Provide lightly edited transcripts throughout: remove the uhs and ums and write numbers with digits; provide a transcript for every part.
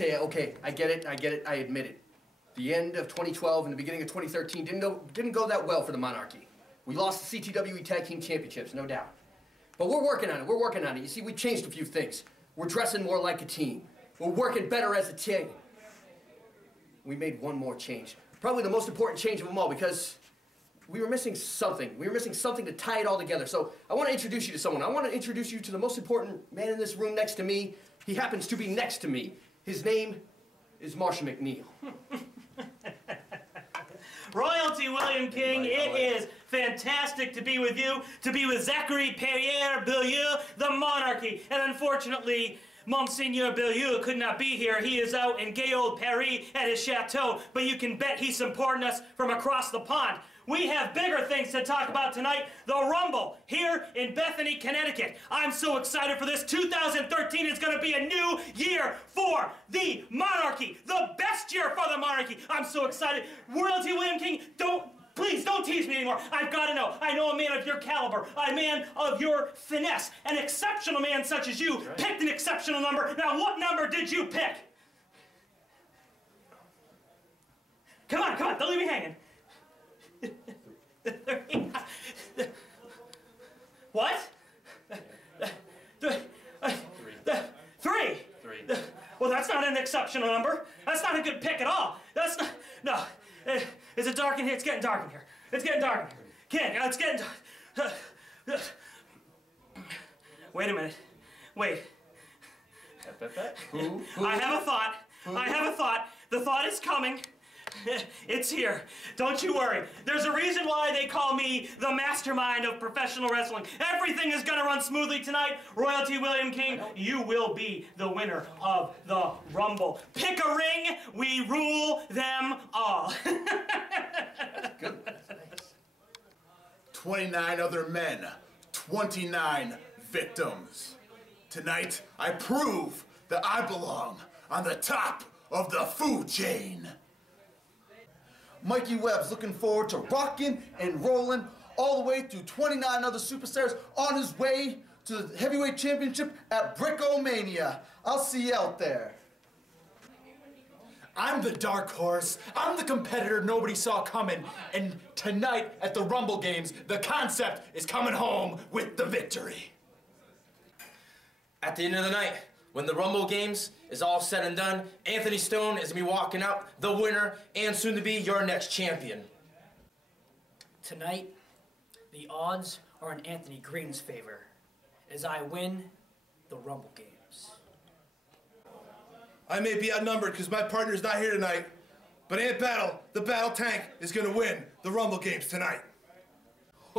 okay, I get it, I admit it. The end of 2012 and the beginning of 2013 didn't go that well for the Monarchy. We lost the CTWE Tag Team Championships, no doubt. But we're working on it, You see, we changed a few things. We're dressing more like a team. We're working better as a team. We made one more change. Probably the most important change of them all, because we were missing something. We were missing something to tie it all together. So I want to introduce you to someone. I want to introduce you to the most important man in this room next to me. He happens to be next to me. His name is Marsha McNeil. Royalty, William King, it is fantastic to be with you, to be with Zachary Pierre-Beaulieu, the Monarchy. And unfortunately, Monseigneur Beaulieu could not be here. He is out in gay old Paris at his chateau, but you can bet he's supporting us from across the pond. We have bigger things to talk about tonight. The Rumble here in Bethany, Connecticut. I'm so excited for this. 2013 is going to be a new year for the Monarchy. The best year for the Monarchy. I'm so excited. Royalty, William King, please don't tease me anymore. I've got to know. I know a man of your caliber, a man of your finesse, an exceptional man such as you picked an exceptional number. Now, what number did you pick? Come on, don't leave me hanging. What? Three. Well, that's not an exceptional number. That's not a good pick at all. That's not. No. Is it dark in here? It's getting dark in here. It's getting dark in here. It's getting dark. Wait a minute. Wait. I have a thought. I have a thought. The thought is coming. It's here. Don't you worry. There's a reason why they call me the mastermind of professional wrestling. Everything is going to run smoothly tonight. Royalty, William King, you will be the winner of the Rumble. Pick a ring. We rule them all. Good. 29 other men, 29 victims. Tonight, I prove that I belong on the top of the food chain. Mikey Webb's looking forward to rocking and rolling all the way through 29 other superstars on his way to the heavyweight championship at Brickomania. I'll see you out there. I'm the dark horse. I'm the competitor nobody saw coming. And tonight at the Rumble Games, the concept is coming home with the victory. At the end of the night, when the Rumble Games is all said and done, Anthony Stone is going to be walking out the winner and soon to be your next champion. Tonight, the odds are in Anthony Green's favor as I win the Rumble Games. I may be outnumbered because my partner's not here tonight, but Ant Battle, the Battle Tank, is going to win the Rumble Games tonight.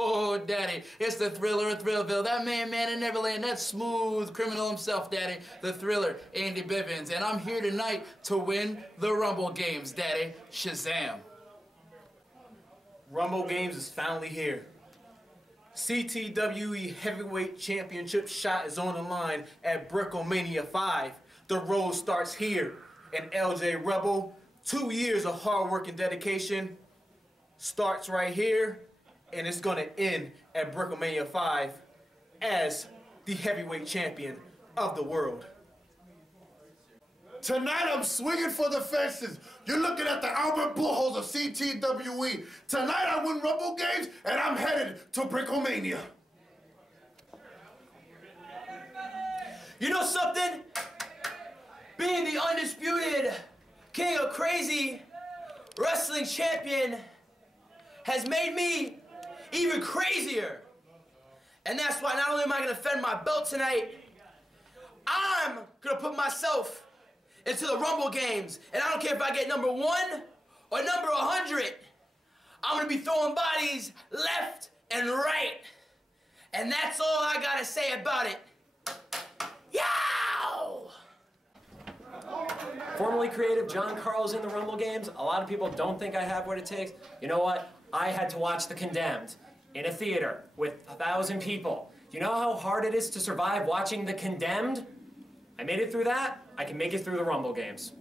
Oh, Daddy, it's the Thriller of Thrillville, that man in Neverland, that smooth criminal himself, Daddy, the Thriller, Andy Bivens, and I'm here tonight to win the Rumble Games, Daddy. Shazam. Rumble Games is finally here. CTWE Heavyweight Championship shot is on the line at Brickomania 5. The road starts here, and LJ Rebel, 2 years of hard work and dedication, starts right here. And it's going to end at Brickomania 5 as the heavyweight champion of the world. Tonight I'm swinging for the fences. You're looking at the Albert Pujols of CTWE. Tonight I win Rumble Games and I'm headed to Brickomania. You know something? Being the undisputed king of crazy wrestling champion has made me even crazier. And that's why not only am I going to defend my belt tonight, I'm going to put myself into the Rumble Games. And I don't care if I get number 1 or number 100. I'm going to be throwing bodies left and right. And that's all I got to say about it. Yow! Formerly creative John Carl's in the Rumble Games. A lot of people don't think I have what it takes. You know what? I had to watch The Condemned in a theater with 1,000 people. Do you know how hard it is to survive watching The Condemned? I made it through that. I can make it through the Rumble Games.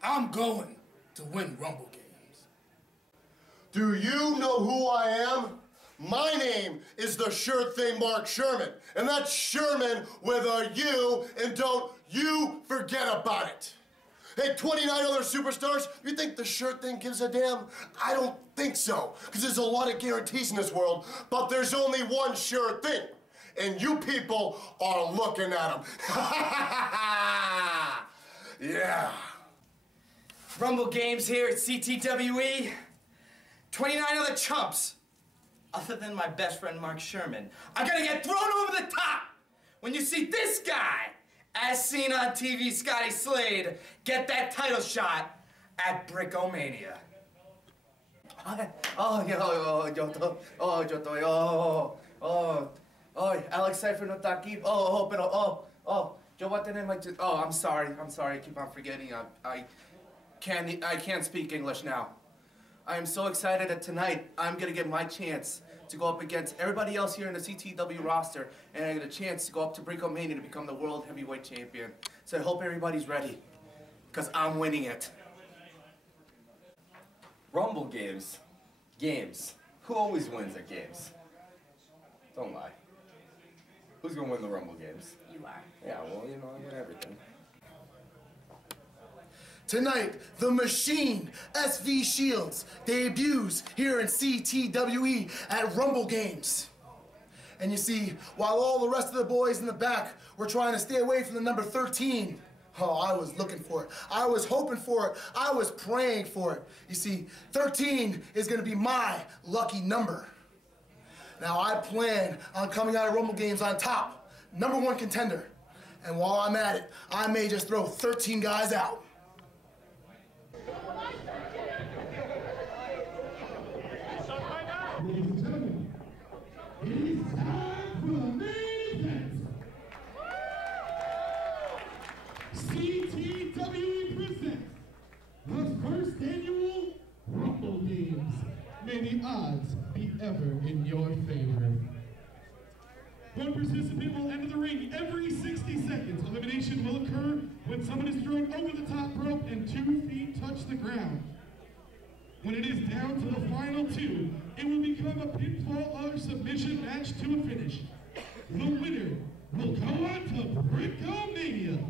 I'm going to win Rumble Games. Do you know who I am? My name is the Sure Thing Mark Sherman, and that's Sherman with a U, and don't You forget about it. Hey, 29 other superstars, you think the shirt thing gives a damn? I don't think so, because there's a lot of guarantees in this world, but there's only one sure thing, and you people are looking at them. Yeah. Rumble Games here at CTWE. 29 other chumps, other than my best friend Mark Sherman, are gonna get thrown over the top when you see this guy, as seen on TV, Scotty Slade, get that title shot at Brickomania. Alex Cypher no está aquí. Yo voy a tener my... I'm sorry, I keep on forgetting. I can't speak English now. I am so excited that tonight I'm gonna get my chance to go up against everybody else here in the CTW roster, and I get a chance to go up to Brickomania to become the World Heavyweight Champion. So I hope everybody's ready, because I'm winning it. Rumble games. Games. Who always wins at games? Don't lie. Who's gonna win the Rumble games? You are. Yeah, well, you know, I win everything. Tonight, the Machine, SV Shields, debuts here in CTWE at Rumble Games. And you see, while all the rest of the boys in the back were trying to stay away from the number 13, oh, I was looking for it. I was hoping for it. I was praying for it. You see, 13 is gonna be my lucky number. Now, I plan on coming out of Rumble Games on top, #1 contender. And while I'm at it, I may just throw 13 guys out. Ladies and gentlemen, it is time for the main event. CTWE presents the first annual Rumble Games. May the odds be ever in your favor. One participant will enter the ring every 60 seconds. Elimination will occur when someone is thrown over the top rope and 2 feet touch the ground. When it is down to the final 2, it will become a pinfall or submission match to a finish. The winner will go on to Brickomania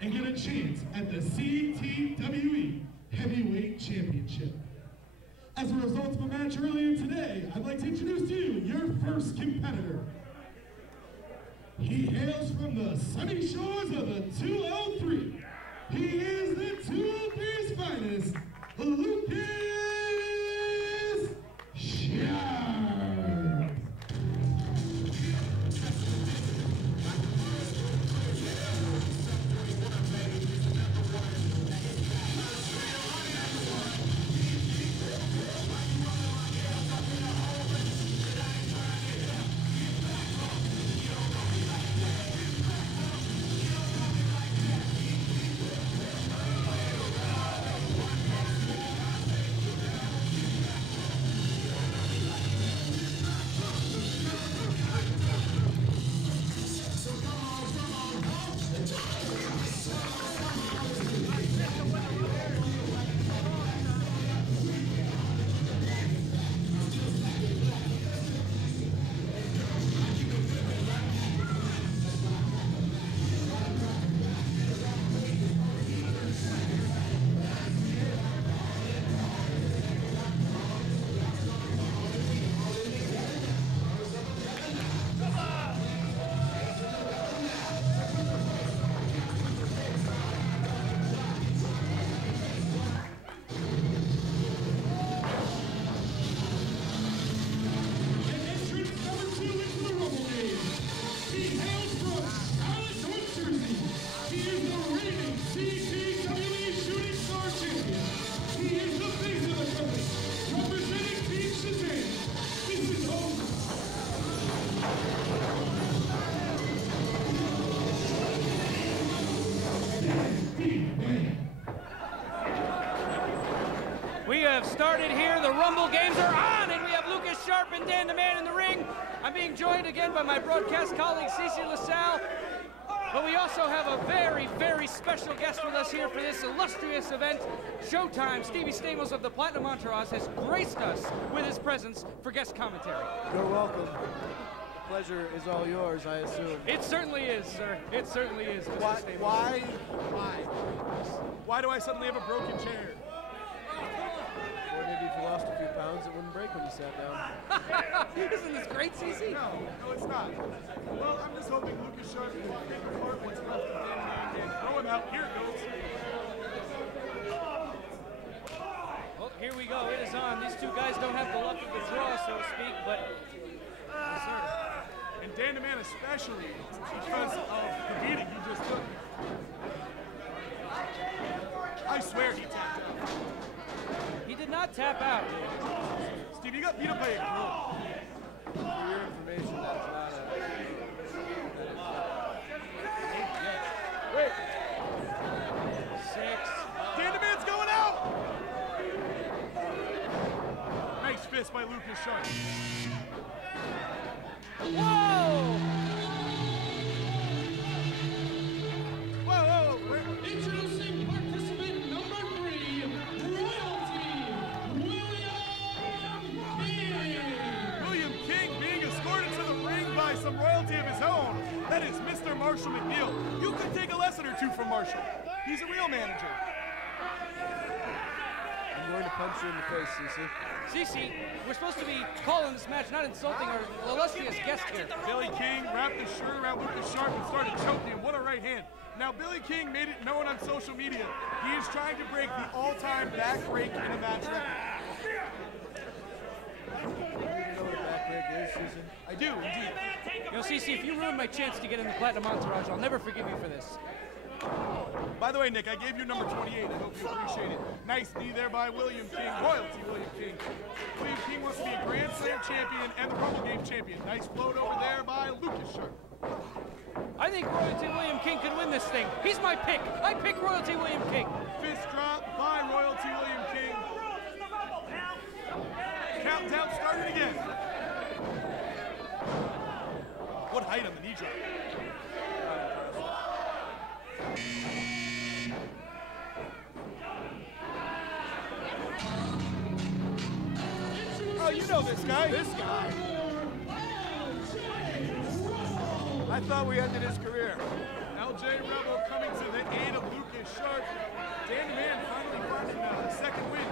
and get a chance at the CTWE Heavyweight Championship. As a result of a match earlier today, I'd like to introduce to you your first competitor. He hails from the sunny shores of the 203. He is the 203's finest, Lucas Sharp. We have started here. The Rumble Games are on, and we have Lucas Sharp and Dan the Man in the ring. I'm being joined again by my broadcast colleague, Cece LaSalle. But we also have a very, very special guest with us here for this illustrious event. Showtime, Stevie Stamos of the Platinum Entourage has graced us with his presence for guest commentary. You're welcome. pleasure is all yours, I assume. It certainly is, sir. It certainly is. Mr. Why? Stamos. Why do I suddenly have a broken chair? Or maybe if you lost a few pounds, it wouldn't break when you sat down. Isn't this great, CC? No, it's not. Well, I'm just hoping Lucas Sharp can pick apart what's left of Bethany and throw him out. Here it goes. Well, here we go. It is on. These two guys don't have the luck of the draw, so to speak, but yes, sir. And Dan the Man especially because of the beating he just took. I swear he tapped out. He did not tap out. Steve, you got beat up by a girl. For your information, that's not a... Wait. 6. Dan the Man's going out! Nice fist by Lucas Sharp. Whoa! Whoa! Introducing participant number 3, Royalty William King being escorted to the ring by some royalty of his own. That is Mr. Marshall McNeil. You could take a lesson or two from Marshall. He's a real manager. I'm going to punch you in the face, CC. CC, we're supposed to be calling this match, not insulting our illustrious guest here. Billy King wrapped his shirt around Lucas Sharp and started choking him. What a right hand. Now, Billy King made it known on social media. He is trying to break the all-time back break in a match record. I do, indeed. You know, CC, if you ruin my chance to get in the Platinum Entourage, I'll never forgive you for this. By the way, Nick, I gave you number 28. I hope you appreciate it. Nice knee there by William King. Royalty William King. William King wants to be a Grand Slam champion and the Rumble Game champion. Nice float over there by Lucas Sharp. I think Royalty William King could win this thing. He's my pick. I pick Royalty William King. Fist drop by Royalty William King. Countdown started again. What height on the knee drop? Oh, you know this guy. This guy. I thought we ended his career. LJ Rebel coming to the aid of Lucas Sharp. Dan the Man finally finding a second win.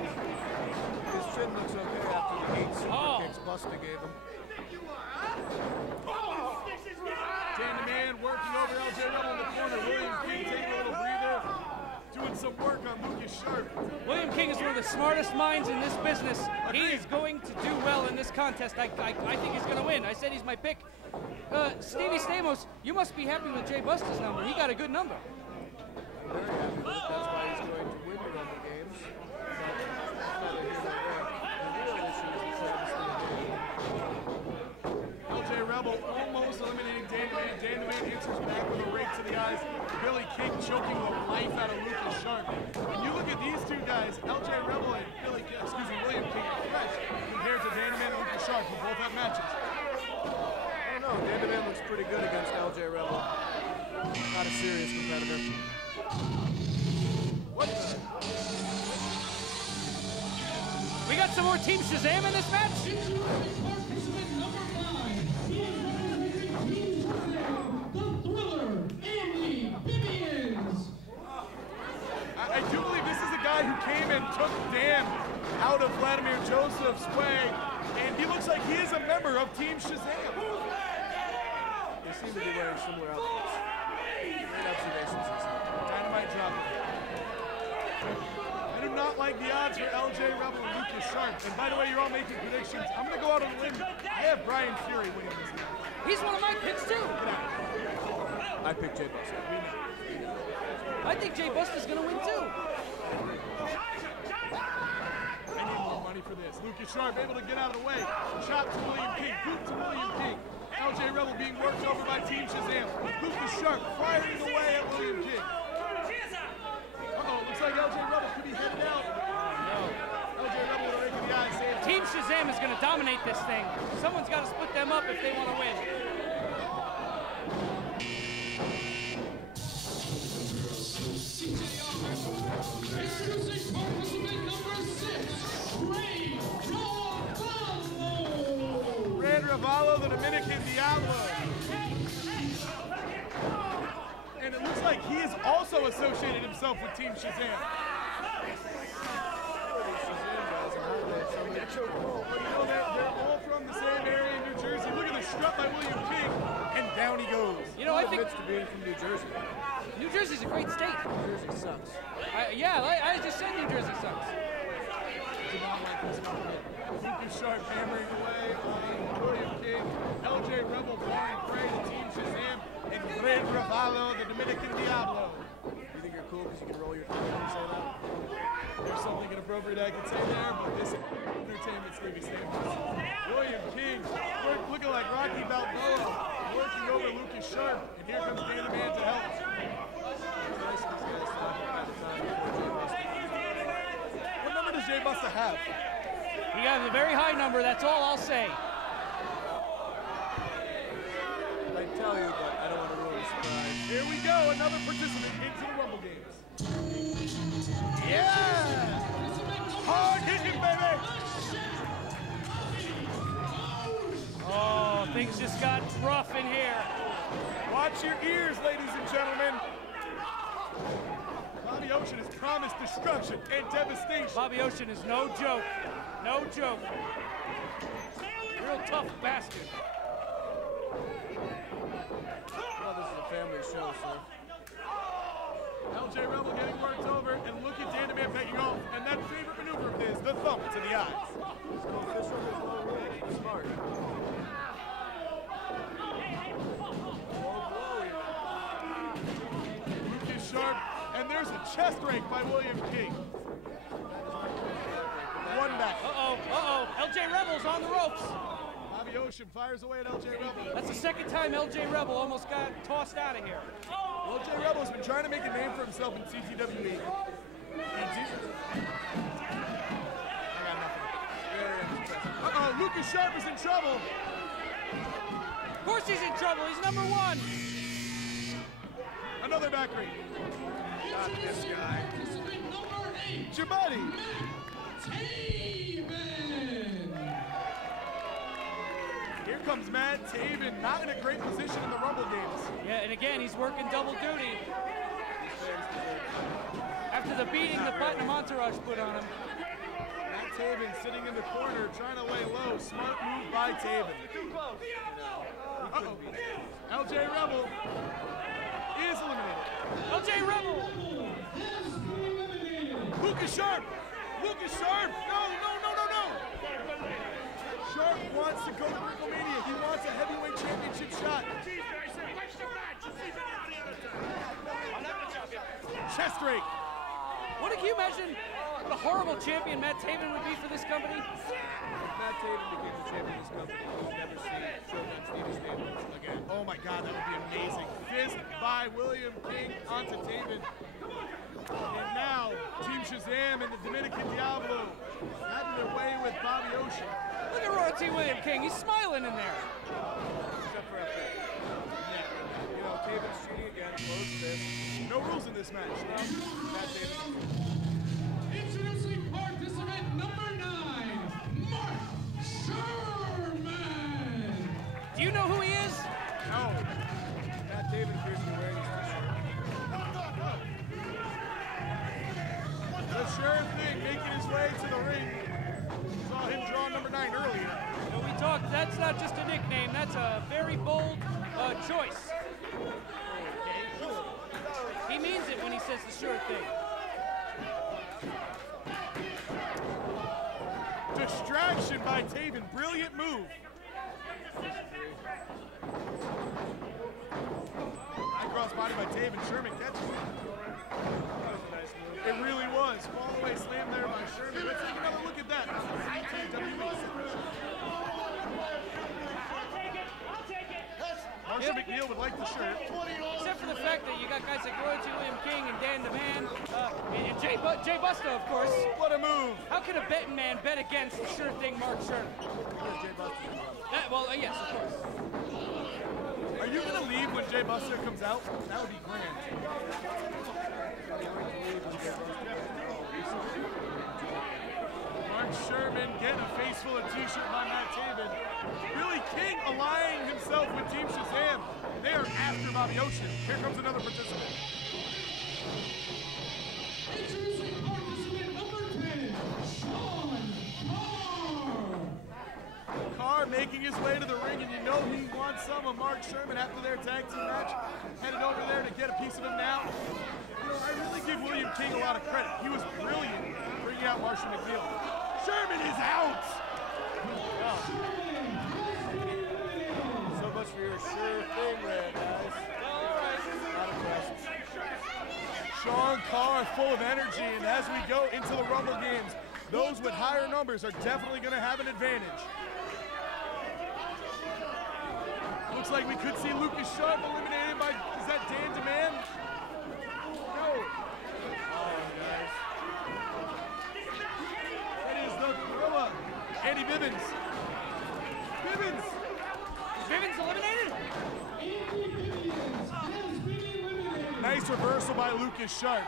His chin looks okay after the 8 super kicks Buster gave him. Dan the Man working over LJ Rebel in the corner. William King taking a little breather. Doing some work on Lucas Sharp. William King is one of the smartest minds in this business. He is going to do well in this contest. I think he's going to win. I said he's my pick. Stevie Stamos, you must be happy with Jay Buster's number. He got a good number. Very happy with it. That's why he's going to win the Rumble Games. LJ Rebel almost eliminating Dan the Man. Dan the Man answers back with a rake to the eyes. Billy King choking the life out of Lucas Sharp. When you look at these two guys, LJ Rebel and William King are fresh compared to Dan the Man and Lucas Sharp, who both have matches. I don't know. Dan the Man looks pretty good against LJ Rebel. Not a serious competitor. What the? We got some more Team Shazam in this match? I do believe this is a guy who came and took Dan out of Vladimir Joseph's way, and he looks like he is a member of Team Shazam. They seem to be wearing similar outfits. Great observations. Dynamite drop. I do not like the odds for LJ Rebel and Lucas Sharp. And by the way, you're all making predictions. I'm going to go out on a limb. I have Brian Fury winning this match. He's one of my picks, too. I picked Jay Buster. I think Jay Buster's going to win, too. I need more money for this. Lucas Sharp able to get out of the way. Chop to William King. Boot to William King. LJ Rebel being worked over by Team Shazam. Lucas Sharp firing away at William King. Uh-oh, looks like LJ Rebel could be headed out. No. LJ Rebel with a rake in the eye. Team Shazam is going to dominate this thing. Someone's got to split them up if they want to win. Red Revallo, the Dominican Diablo. And it looks like he has also associated himself with Team Shazam. They're all from the same area in New Jersey. Look at the strut by William King, and down he goes. You know, I think to being from New Jersey. New Jersey's a great state. New Jersey sucks. I just said New Jersey sucks. Lucas Sharp hammering away on William King, LJ Rebel, Warren Frey, the Team Shazam, and Red Revallo, the Dominican Diablo. You think you're cool because you can roll your tongue when you say that? There's something inappropriate I can say there, but this is entertainment, Stevie Staples. William King, looking like Rocky Balboa, working over Lucas Sharp, and here comes Dan the Man to help. What number does Jay Busta have? He got a very high number, that's all I'll say. I'd tell you, but I don't want to ruin the surprise. Here we go, another participant into the Rumble Games. Yeah! Hard hitting, baby! Oh, things just got rough in here. Watch your ears, ladies and gentlemen. Bobby Ocean has promised destruction and devastation. Bobby Ocean is no joke. No joke. Real tough bastard. Well, this is a family show, sir. LJ Rebel getting worked over, and look at Dan the Man taking off, and that favorite maneuver of his, the thump to the eyes. Smart. Lucas Sharp, and there's a chest rake by William King. One back. LJ Rebel's on the ropes. Bobby Ocean fires away at LJ Rebel. That's the second time LJ Rebel almost got tossed out of here. LJ Rebel has been trying to make a name for himself in CTWE. Lucas Sharp is in trouble. Of course he's in trouble. He's number one. Another back rake. Not this guy. Jabari. Here comes Matt Taven, not in a great position in the Rumble Games. Yeah, and again, he's working double duty. After the beating the Platinum Entourage put on him. Matt Taven sitting in the corner, trying to lay low. Smart move by Taven. Too close. Uh-oh. LJ Rebel is eliminated. LJ Rebel! Lucas Sharp! Lucas Sharp! No! Sharp wants to go to WrestleMania. He wants a heavyweight championship shot. Chest rake. Can you imagine what a horrible champion Matt Taven would be for this company? If Matt Taven became the champion of this company, we'll never see Showdown Stevie Staples again. Oh my God, that would be amazing. Fist by William King onto Taven. And now, Team Shazam and the Dominican Diablo having their way with Bobby Ocean. Look at Royalty William King. He's smiling in there. Except for FA. You know, Taven's cheating again. Close fist. No rules in this match. Matt Taven. Introducing participant number 9, Mark Sherman. Do you know who he is? No. Matt Taven appears to be wearing his t-shirt. The Sheriff thing making his way to the ring. Saw him draw number 9 earlier. And we talked, that's not just a nickname, that's a very bold choice. He means it when he says the sure thing. Distraction by Taven. Brilliant move. High cross body by Taven. Sherman catches it. It really was. Fall away slam there by Sherman. Let's take another look at that. Marshall McNeil would like the shirt. Except for the fact that you got guys like Royalty William King and Dan the Man, and Jay Busta, of course. What a move. How can a betting man bet against the sure thing Mark Sherman? Yes, of course. Are you going to leave when Jay Buster comes out? That would be grand. Mark Sherman and getting a face full of t-shirt by Matt Taven. Billy King aligning himself with Team Shazam. They are after Bobby Ocean. Here comes another participant. Introducing participant number 10, Sean Carr making his way to the ring, and you know he wants some of Mark Sherman after their tag team match. Headed over there to get a piece of him now. You know, I really give William King a lot of credit. He was brilliant bringing out Marshall McNeil. Sherman is out! Oh. So much for your sure thing, Red, guys. All right. Not impressive. Sean Carr full of energy, and as we go into the Rumble games, those with higher numbers are definitely going to have an advantage. Looks like we could see Lucas Sharp eliminated by, is that Dan DeMann? No. Oh, guys. That is the gorilla, Andy Bivens. Bivens! Is Bivens eliminated? Nice reversal by Lucas Sharp.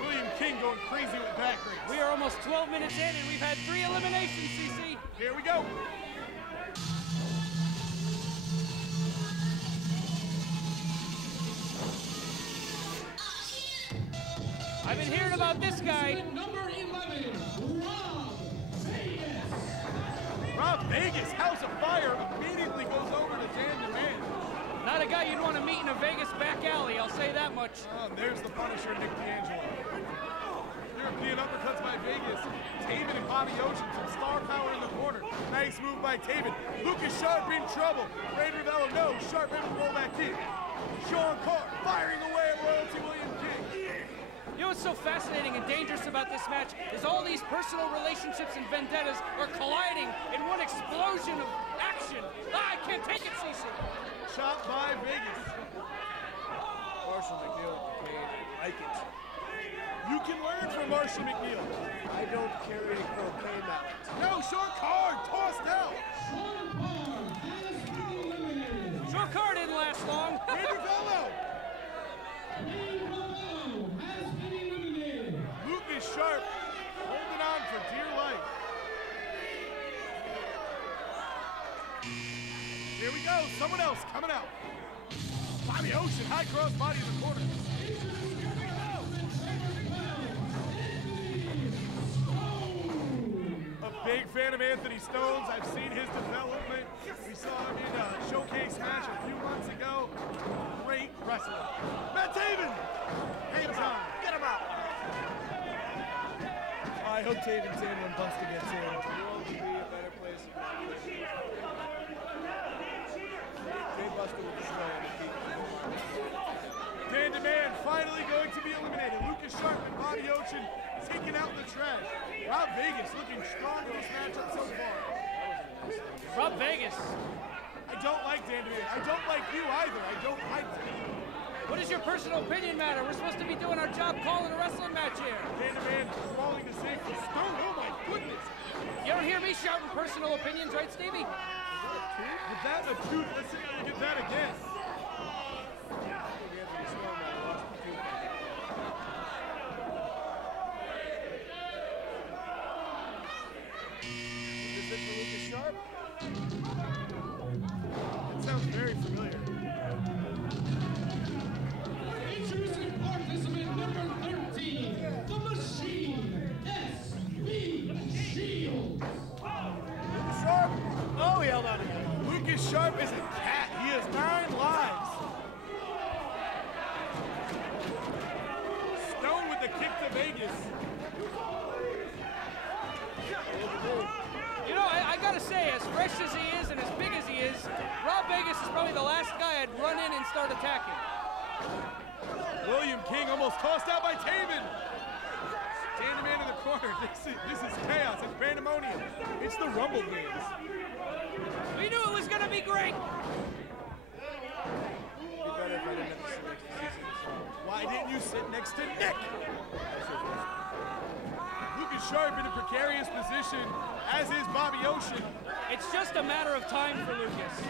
William King going crazy with back rings. We are almost 12 minutes in, and we've had 3 eliminations, CC. Here we go. I've been hearing about this guy. Number 11, Rob Vegas. Rob Vegas, House of Fire, immediately goes over to Dan DeMann. Not a guy you'd want to meet in a Vegas back alley, I'll say that much. There's the Punisher, Nick D'Angelo. European uppercuts by Vegas. Taven and Bobby Ocean, some star power in the corner. Nice move by Taven. Lucas Sharp in trouble. Ray Ravello, no. Sharp able to roll back in. Sean Carr firing away at Royalty William King. You know what's so fascinating and dangerous about this match is all these personal relationships and vendettas are colliding in one explosion of action. I can't take it, CC. Shot by Vegas. Marshall McNeil with the cane. I like it. You can learn from Marshall McNeil. I don't carry a cocaine mallet. No, Sean Carr tossed out. Sean Carr didn't last long. Ray Ravello. Lucas Sharp holding on for dear life. Here we go, someone else coming out. Bobby Ocean, high cross body in the corner. A big fan of Anthony Stone's. I've seen his development. We saw him in a showcase match a few months ago. Great wrestler. Matt Taven! Hang time. Get him out. I hope Taven's in when Buster gets in. You won't be a better place. Jay Buster with the snow on the feet. Dan DeMann finally going to be eliminated. Lucas Sharp and Bobby Ocean taking out the trash. Rob Vegas looking strong in this matchup so far. Rob Vegas. I don't like Dan DeMann. I don't like you either. I don't like him. What does your personal opinion matter? We're supposed to be doing our job calling a wrestling match here. Dan DeMann falling to safety. Stone, oh my goodness. You don't hear me shouting personal opinions, right, Stevie? Is that a tooth? Let's see if we get that again. Is this for Lucas Sharp? It sounds very familiar. Introducing participant number 13, the Machine, S.B. Shields. Lucas Sharp. Oh, he held on again. Lucas Sharp is a cat. He has 9 lives. Stone with the kick to Vegas. You know, I gotta say, as fresh as he is and as big as he is, Rob Vegas is probably the last guy I'd run in and start attacking. William King almost tossed out by Taven. Dan DeMann in the corner. This is chaos. It's pandemonium. It's the Rumble games. We knew it was gonna be great. Why didn't you sit next to Nick? Lucas Sharp in a precarious position, as is Bobby Ocean. It's just a matter of time for Lucas.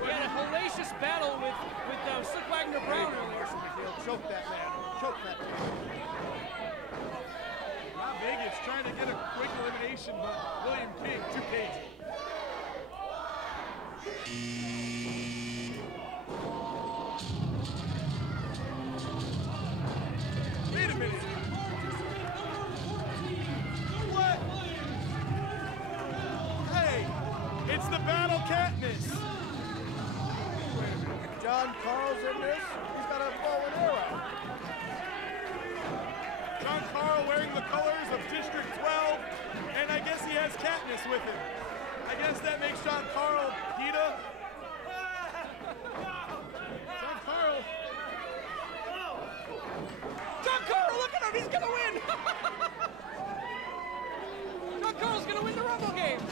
We had a hellacious battle with Slick Wagner Brown earlier. Choke that man. Choke that man. Vegas trying to get a quick elimination, but William King too cagey. Wait a minute. What? Hey, it's the Battle Katniss. Wait a minute. John Carl's in this? He's got a bow and arrow. John Carl wearing the colors of District 12, and I guess he has Katniss with him. I guess that makes John Carl PETA. John Carl. John Carl, look at him, he's gonna win! John Carl's gonna win the Rumble Games!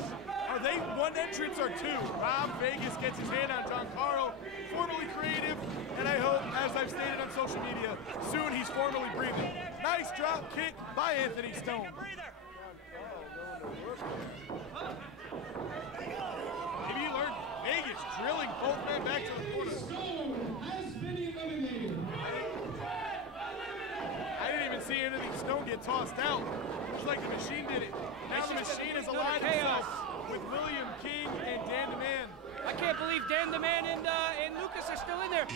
Are they one entrance or two? Rob Vegas gets his hand on John Carl, formerly creative, and I hope, as I've stated on social media, soon he's formally breathing. Nice drop kick by Anthony Stone. Maybe you learned Vegas drilling both men back to the corner. Stone has been eliminated. I didn't even see Anthony Stone get tossed out. Looks like the machine did it. Now the machine is aligned itself with William King and Dan the Man. I can't believe Dan the Man and Lucas are still in there.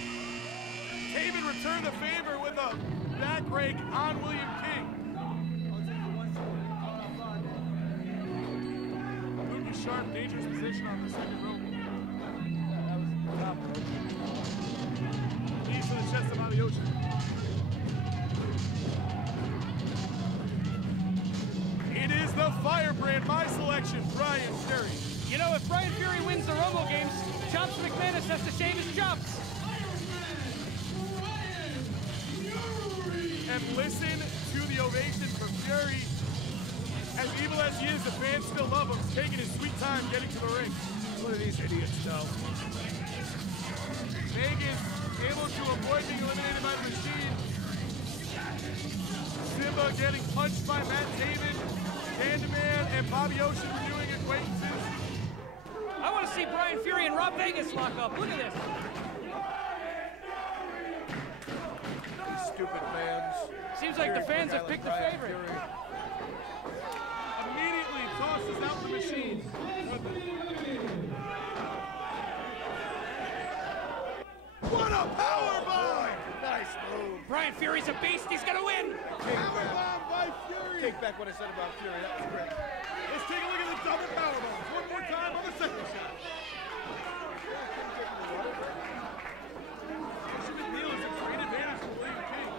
David returned the favor with a back rake on William King. Lucas Sharp, dangerous position on the second rope. Knees to the chest of Bobby Ocean. It is the Firebrand, my selection, Brian Fury. You know, if Brian Fury wins the Rumble Games, Chops McManus has to shave his chops. And listen to the ovation for Fury. As evil as he is, the fans still love him. He's taking his sweet time getting to the ring. What are these idiots do? Vegas able to avoid being eliminated by the machine. Simba getting punched by Matt Taven. Candyman and Bobby Ocean renewing acquaintances. I want to see Brian Fury and Rob Vegas lock up. Look at this. These stupid fans. Seems like the fans have picked the favorite. Immediately tosses out the machine. What a powerbomb! Nice move. Brian Fury's a beast. He's going to win. Powerbomb by Fury. Take back what I said about Fury. That was great. Let's take a look at the double powerbomb. One more time on the second shot. McNeil is a great advantage for William King.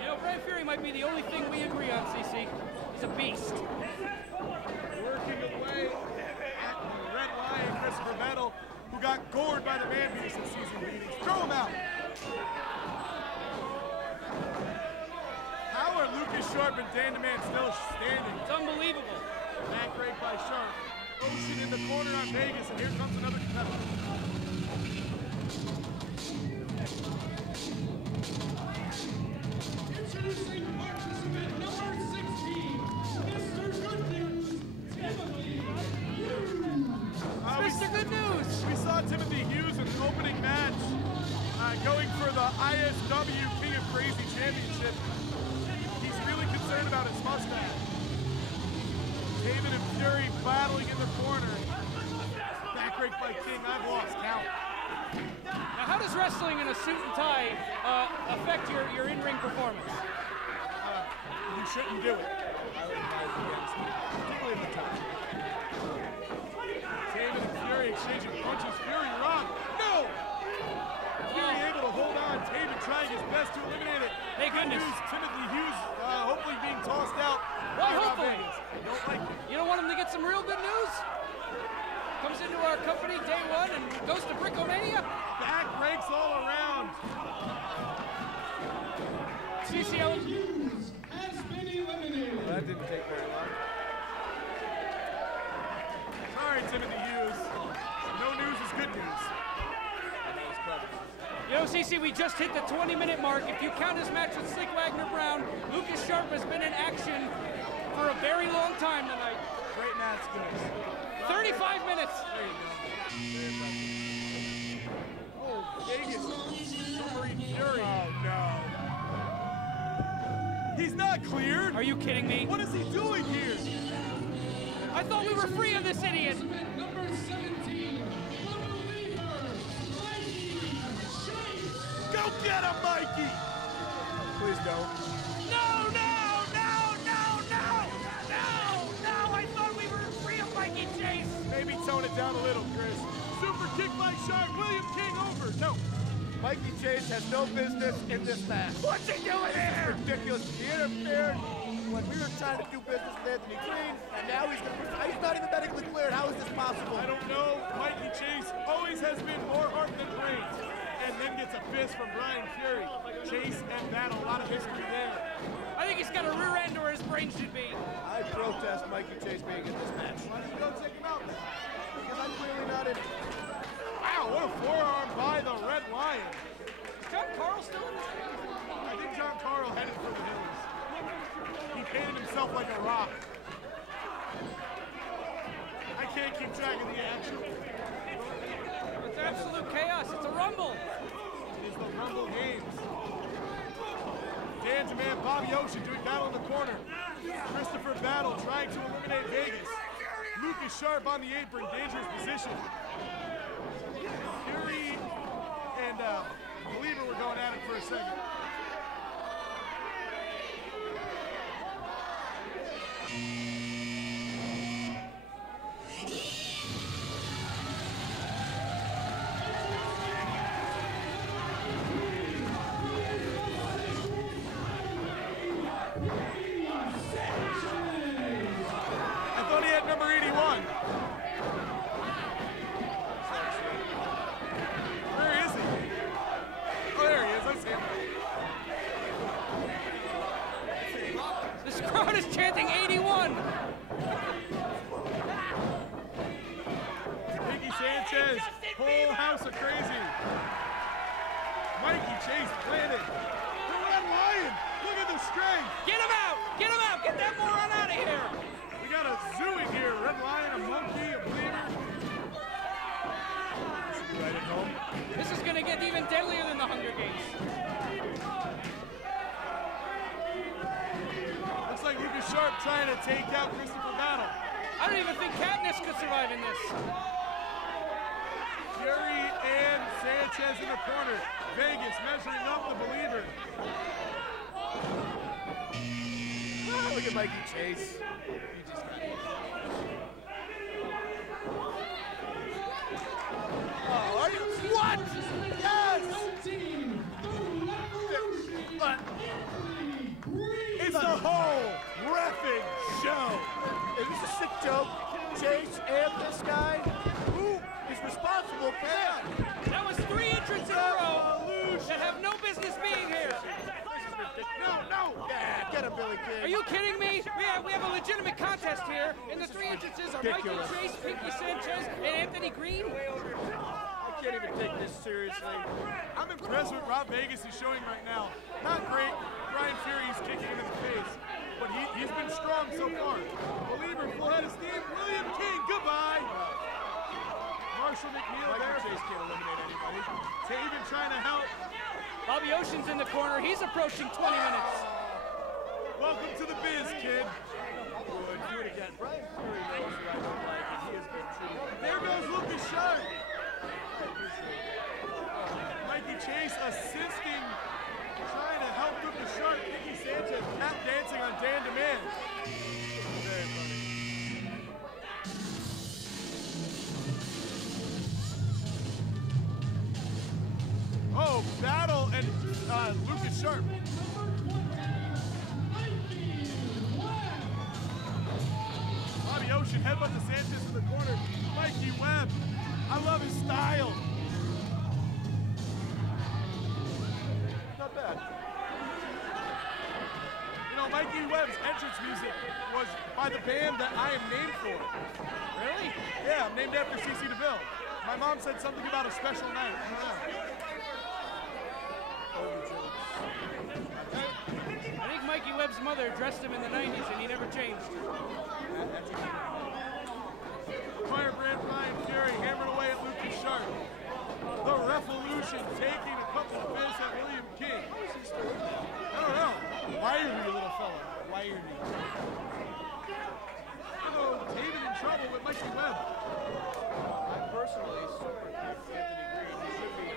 You know, Brian Fury might be the only thing we agree on, CC. He's a beast. Working away at the Red Lion, Christopher Vettel, who got gored by the man beaters in season meetings. Throw him out. How are Lucas Sharp and Dan the Man still standing? It's unbelievable. Back rake by Sharp. Ocean in the corner on Vegas, and here comes another competitor. Introducing participant number 16, Mr. Good News, Timothy Hughes. Mr. Good News. We saw Timothy Hughes in the opening match going for the ISW King of Crazy Championship. He's really concerned about his mustache. David and Fury battling in the corner. Back rake by King, I've lost count. Now, how does wrestling in a suit and tie affect your in-ring performance? You shouldn't do it. I would advise against it, particularly in the top. David and Fury exchanging punches. Fury rocked. No! Fury able to hold on. Taven trying his best to eliminate it. Thank goodness. Timothy Hughes hopefully being tossed out. Why hopefully? I don't like it. You don't want him to get some real good news? Comes into our company day one and goes to Brickomania? Back breaks all around. CCO Hughes has been eliminated. Well, that didn't take very long. Sorry, Timothy Hughes. No news is good news. You know, CC, we just hit the 20-minute mark. If you count his match with Slick Wagner Brown, Lucas Sharp has been in action for a very long time tonight. Great match, guys. 35 minutes. There you go. Oh, Vegas. Summary Fury. Oh, no. He's not cleared. Are you kidding me? What is he doing here? I thought we were free of this idiot. Number 17, the believer, Mikey Chase. Go get him, Mikey! Please don't. No, no, no, no, no, no, no! I thought we were free of Mikey Chase. Maybe tone it down a little, Chris. Super kick by Shark. William King over. No. Mikey Chase has no business in this match. What's he doing here? Ridiculous. He interfered when we were trying to do business with Anthony Green, and now he's not even medically cleared. How is this possible? I don't know. Mikey Chase always has been more heart than brains, and then gets a fist from Brian Fury. Chase and Battle, a lot of history there. I think he's got a rear end where his brain should be. I protest Mikey Chase being in this match. Why don't you go check him out? Because I'm clearly not in. Wow, what a forearm by the Red Lion. Is John Carl still in this game? I think John Carl headed for the hills. He painted himself like a rock. I can't keep track of the action. It's absolute chaos. It's a rumble. It is the Rumble Games. Dan's man Bobby Ocean doing battle in the corner. Christopher Battle trying to eliminate Vegas. Lucas Sharp on the apron, dangerous position. Fury and Believer were going at it for a second. I thought he had number 81. Where is he? Oh, there he is. I see him. This crowd is chanting 81. Mickey Sanchez, whole house of crazy. Mikey Chase planted. The Red Lion. Look at the strength. Get him out. Get him out. Get that moron out of here. We got a zoo in here. Red Lion, a monkey, a Believer. Right at home. This is going to get even deadlier than the Hunger Games. Looks like Lucas Sharp trying to take out Christopher Battle. I don't even think Katniss could survive in this. Fury and Sanchez in the corner. Vegas measuring up the Believer. Oh, look at Mikey Chase. He just got it. Oh, are you? What? Yes! It's the whole reffing show. Is this a sick joke? Chase and this guy? Who is responsible for that? That was 3 entrants in a row that have no business being here. No. Yeah, get him, Billy King. Are you kidding me? We have a legitimate contest here, and the 3 entrances are Mikey Chase, Pinky Sanchez, and Anthony Green. I can't even take this seriously. I'm impressed with Rob Vegas is showing right now. Not great. Brian Fury's kicking him in the face, but he's been strong so far. Believer, full head of steam. William King, goodbye. Marshall McNeil there. Chase can't eliminate anybody. Taven trying to help. Bobby Ocean's in the corner. He's approaching 20 minutes. Welcome to the biz, kid. Good, do it again. Brian Fury knows who I don't like, and he has been treated. There goes Lucas Sharp. Mikey Chase assisting, trying to help Lucas Sharp. Mickey Sanchez tap dancing on Dan DeMann. Very funny. Oh, Battle and Lucas Sharp. Bobby Ocean headbutt to Sanchez in the corner. Mikey Webb. I love his style. Not bad. You know, Mikey Webb's entrance music was by the band that I am named for. Really? Yeah, I'm named after CC DeVille. My mom said something about a special night. I don't know. I think Mikey Webb's mother dressed him in the 90s, and he never changed. Firebrand Brian Fury hammering away at Lucas Sharp. The Revolution taking a couple of hits at William King. I don't know. Wiry little Mikey Webb. I personally super think Anthony Green should be.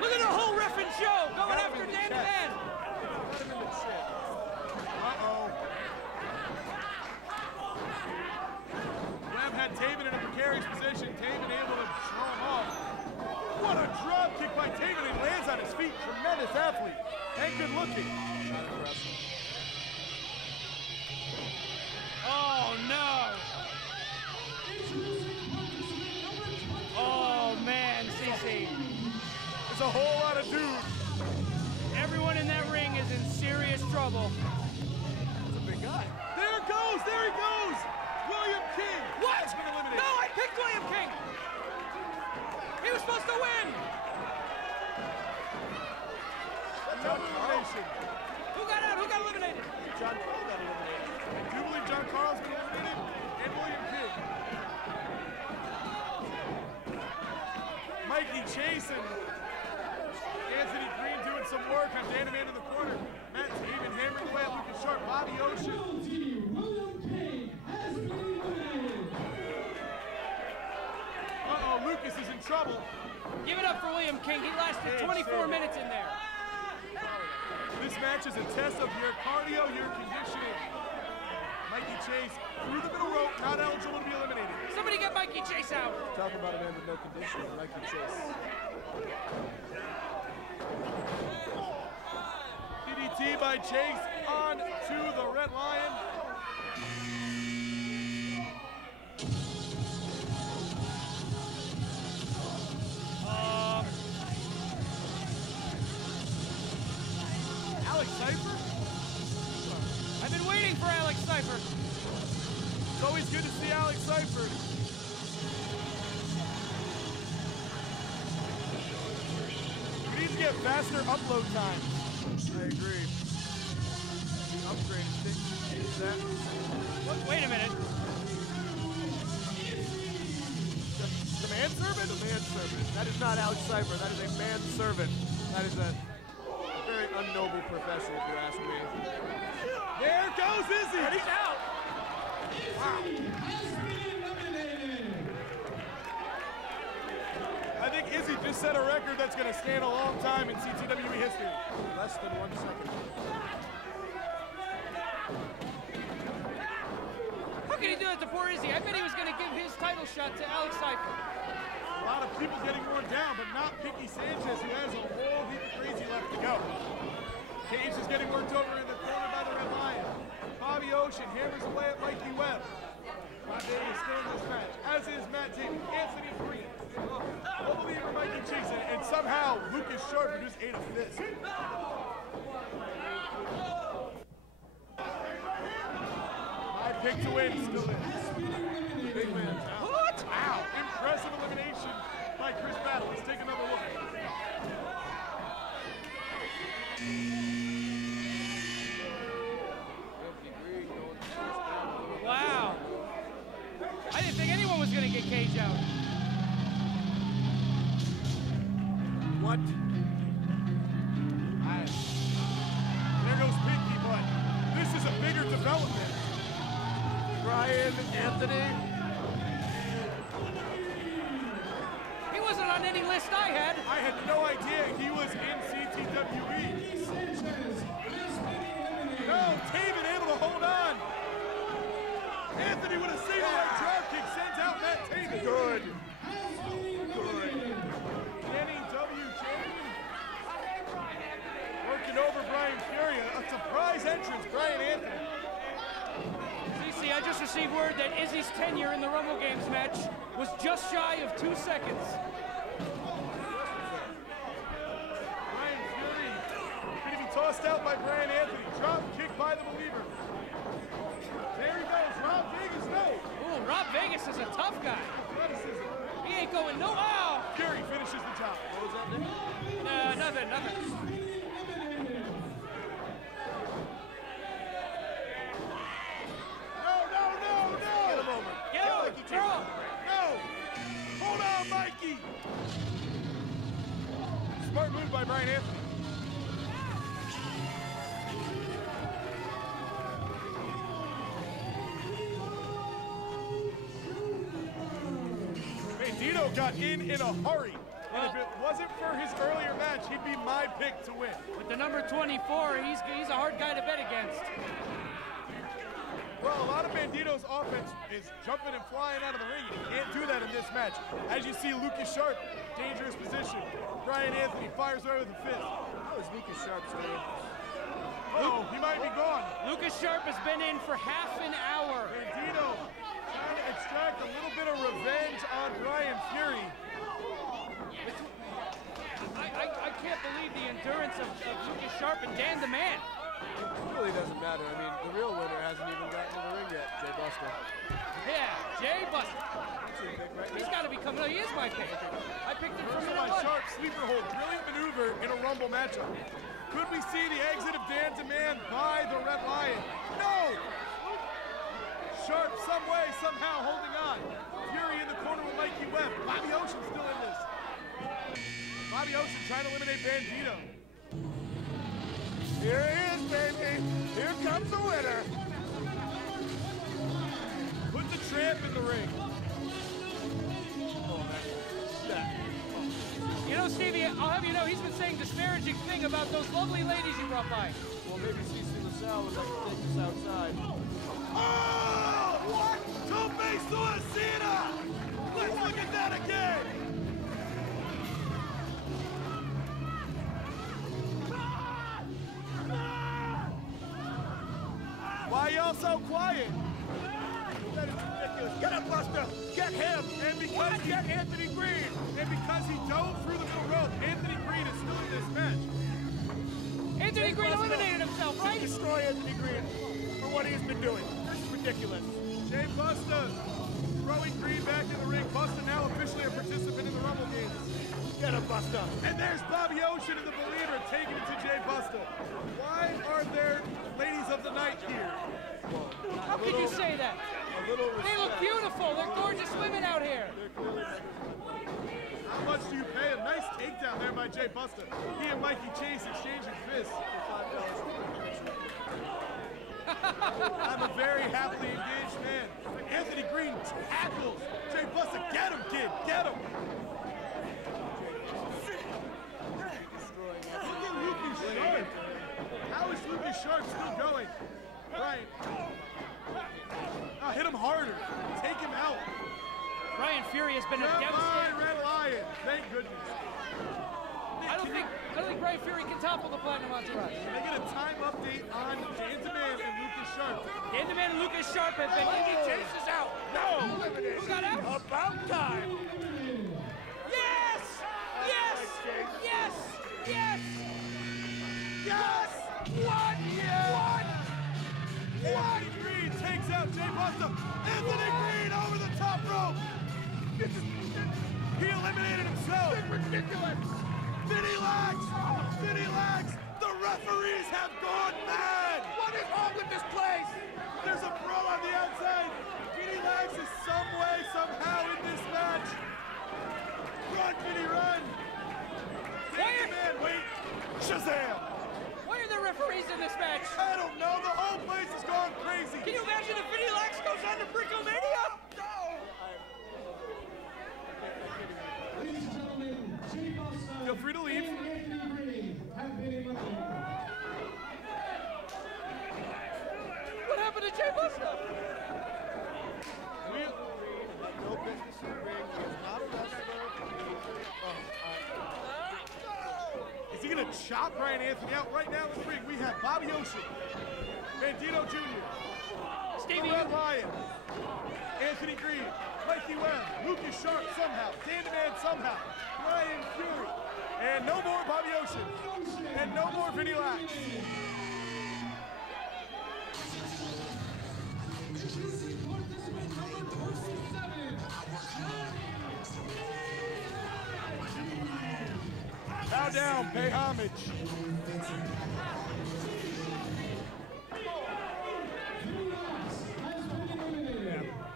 Look at the whole reffing show going after Dan the Man. Got him in the chin. Uh-oh. Webb had Taven in a precarious position. Taven able to throw him off. What a drop kick by Taven. He lands on his feet. Tremendous athlete. And good looking. Not impressive. Oh, no. Oh, man, CC. There's a whole lot of dudes. Everyone in that ring is in serious trouble. That's a big guy. There it goes. There he goes. William King. What? Has been eliminated. No, I picked William King. He was supposed to win. Another elimination. Who got out? Who got eliminated? John Carl got eliminated. I do believe John Carl's been eliminated, and William King. Mikey Chase and Anthony Green doing some work on Dan the Man in the corner. Matt Taven hammering away at Lucas Sharp. Bobby Ocean. Uh-oh, Lucas is in trouble. Give it up for William King. He lasted 24 minutes in there. This match is a test of your cardio, your conditioning. Mikey Chase through the middle rope, not eligible to be eliminated. Somebody get Mikey Chase out. Talking about a man with no conditioning, Mikey Chase. DDT by Chase on to the Red Lion. Alex Cypher? I've been waiting for Alex Cypher. It's always good to see Alex Cypher. We need to get faster upload times. I agree. Upgrade is that. Wait a minute. The manservant? The manservant. That is not Alex Cypher. That is a manservant. That is a very unnoble profession, if you ask me. There goes Izzy! And he's out! Wow. I think Izzy just set a record that's going to stand a long time in CTWE history. Less than 1 second. How could he do that to poor Izzy? I bet he was going to give his title shot to Alex Cypher. A lot of people getting worn down, but not Picky Sanchez, who has a whole heap of crazy left to go. Cage is getting worked over in the corner by the Red Lion. Bobby Ocean hammers away at Mikey Webb. Matt Daly is still in this match, as is Matt Daly, Anthony Green, Unbeliever Mikey Chase, and somehow Lucas Sharp, who just ate a fist. My pick to win still in. Big man. What? Wow, impressive elimination by Chris Battle. Let's take another look. Wow. I didn't think anyone was going to get Cage out. What? There goes Pinky, but this is a bigger development. Brian Anthony. He wasn't on any list I had. I had no idea he was in CTWE. No, Taven able to hold on. Anthony with a single leg drop kick sends out Matt Taven. Good. Good. Kenny W. champion. Working over Brian Fury. A surprise entrance, Brian Anthony. CC, I just received word that Izzy's tenure in the Rumble Games match was just shy of 2 seconds. Brian Fury going to be tossed out by Brian Anthony. Drop kick by the Believer. There he goes. Rob Vegas, no. Ooh, Rob Vegas is a tough guy. He ain't going no. Oh! Fury finishes the job. What was that, Nick? Nothing. No. Get a moment. Get out, girl. No. Hold on, Mikey. Smart move by Brian Anthony. Bandito got in a hurry. And if it wasn't for his earlier match, he'd be my pick to win. With the number 24, he's a hard guy to bet against. Well, a lot of Bandito's offense is jumping and flying out of the ring. He can't do that in this match. As you see, Lucas Sharp, dangerous position. Brian Anthony fires right with a fist. How is Lucas Sharp today? Oh, he might be gone. Lucas Sharp has been in for half an hour. Bandito trying to extract a little bit of revenge on Brian Fury. I can't believe the endurance of Lucas Sharp and Dan the Man. It really doesn't matter. I mean, the real winner hasn't even gotten to the ring yet, Jay Buster. Yeah, Jay Buster. He's got to be coming. He is my pick. I picked him from my Sharp sleeper hold. Brilliant maneuver in a Rumble matchup. Could we see the exit of Dan Demand by the Red Lion? No! Sharp, some way, somehow holding on. Fury in the corner with Mikey Webb. Bobby Ocean still in this. Bobby Ocean trying to eliminate Bandito. Here he is, baby. Here comes the winner. Put the tramp in the ring. You know, Stevie, I'll have you know, he's been saying disparaging thing about those lovely ladies you brought by. Well, maybe CC LaSalle would like to take us outside. Oh! What? Two-face Suicida! Let's look at that again! Why y'all so quiet? That is ridiculous. Get him, Buster! Get him! And because get Anthony Green! And because he dove through the middle rope, Anthony Green is still in this match. Anthony Green eliminated himself, right? Destroy Anthony Green for what he's been doing. This is ridiculous. Jay Buster throwing Green back in the ring. Buster now officially a participant in the Rumble games. Get him, Buster. And there's Bobby Ocean and the Believer taking it to Jay Buster. Why are there ladies of the night here? How can you say that? They look beautiful. They're gorgeous women out here. How much do you pay? A nice takedown there by Jay Buster. He and Mikey Chase exchanging fists. I'm a very happily engaged man. Anthony Green tackles Jay Buster. Get him, kid. Get him. Look at Lucas Sharp. How is Lucas Sharp still going? Brian. Hit him harder. Take him out. Brian Fury has been a devastating. Red Lion. Thank goodness. I don't think Brian Fury can topple the Platinum Entourage. Can I get a time update on Dan Demand and Lucas Sharp? Dan Demand and Lucas Sharp have been. Mikey Chase is out. No. Who got out? About time. Yes! Yes! Yes! Yes! Yes! What? What? Anthony Green takes out Jay Buster. Anthony Green over the top rope. He eliminated himself. It's ridiculous. Vinny lags. Vinny lags. The referees have gone mad. What is wrong with this place? There's a pro on the outside. Vinny lags is some way, somehow in this match. Run, Vinny, run. Man, wait. Shazam. Why are there referees in this match? I don't know. The whole place has gone crazy. Can you imagine if Vinny Lax goes on to Brickomania? Feel free to leave. What happened to Jay Buster? No business in the ring. He is not a wrestler. Is he going to chop Brian Anthony out right now in the ring? We have Bobby Ocean, Bandito Jr., Stevie Red Lion, Anthony Green, Mikey Webb, Lucas Sharp somehow, Dan Demand somehow, Brian Fury, and no more Bobby Ocean, and no more Vinny Lax. Bow down, pay homage.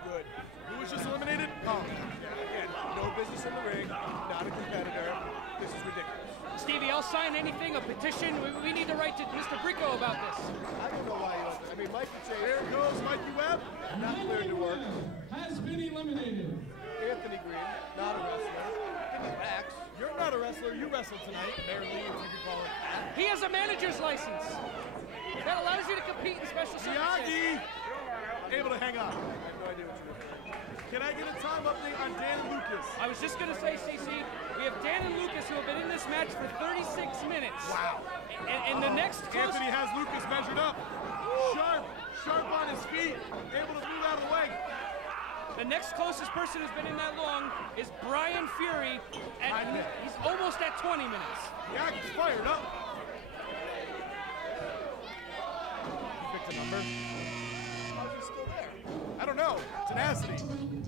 Good. Who was just eliminated? Oh. Again, no business in the ring, not a competitor. This is ridiculous. Stevie, I'll sign anything, a petition. We need to write to Mr. Brico about this. I don't know why you don't. I mean, Mikey Chase. There goes Mikey Webb. Not cleared to work. Has been eliminated. Anthony Green, not a wrestler. Rex, you're not a wrestler. You wrestled tonight, barely, if you could call it that. He has a manager's license. That allows you to compete in special Miyagi, circumstances. able to hang on. I have no idea what you're doing. Can I get a time update on Dan and Lucas? I was just going to say, CC, we have Dan and Lucas who have been in this match for 36 minutes. Wow. And the next close... Anthony has Lucas measured up. Sharp on his feet, able to move out of the way. The next closest person who's been in that long is Brian Fury. He's almost at 20 minutes. Miyagi's fired up. You picked a number. How's he still there? I don't know. Tenacity. We're gonna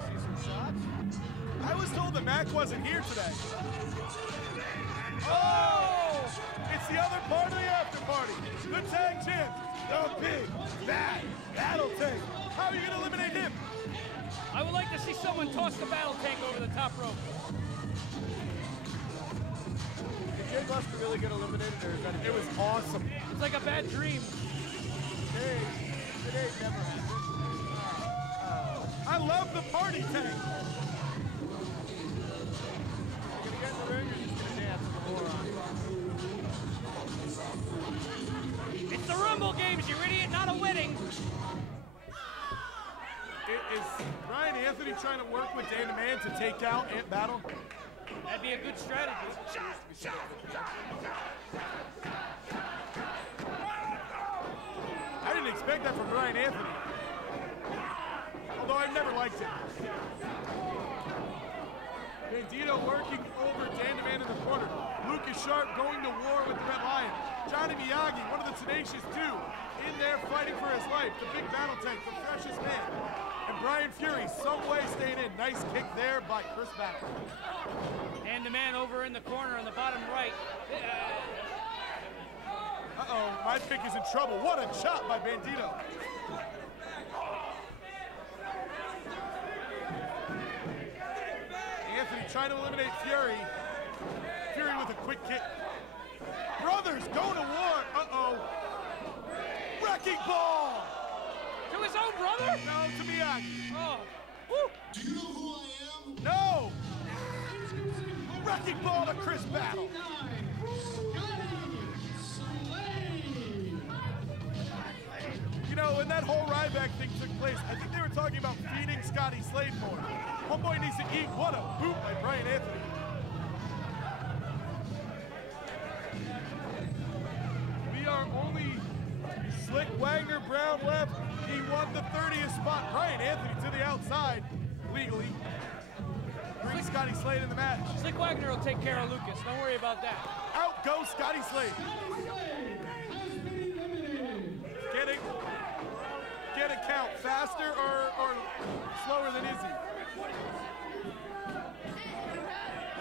see some shots. I was told that Mac wasn't here today. Oh! It's the other part of the after party. The tag champ, the big, bad battle tank. How are you gonna eliminate him? I would like to see someone toss the battle tank over the top rope. Did Jay Buster really get eliminated, or is that it was awesome? It's like a bad dream. Today never happened. I love the party tank. You're gonna get in the ring, or you're just gonna dance with the moron? It's the Rumble Games, you idiot, not a wedding. Is Brian Anthony trying to work with Dan the Man to take out Ant Battle? That'd be a good strategy. I didn't expect that from Brian Anthony. Although I've never liked it. Bandito working over Dan the Man in the corner. Lucas Sharp going to war with the Red Lion. Johnny Miyagi, one of the Tenacious Two, in there fighting for his life. The big battle tank, the freshest man. And Brian Fury, some way staying in. Nice kick there by Chris Battle. And the man over in the corner on the bottom right. Uh-oh, my pick is in trouble. What a chop by Bandito. Anthony trying to eliminate Fury. Fury with a quick kick. Brothers going to war. Uh-oh. Wrecking ball. To his own brother? No, to Miyagi. Oh. Woo. Do you know who I am? No. Wrecking ball to Chris Battle. You know, when that whole Ryback thing took place, I think they were talking about feeding Scotty Slade more. Homeboy needs to eat. What a boot by Brian Anthony. We are only Slick Wagner Brown left. He won the 30th spot. Brian Anthony to the outside, legally. Bring Scotty Slade in the match. Slick Wagner will take care of Lucas. Don't worry about that. Out goes Scotty Slade. Get a count faster or slower than Izzy?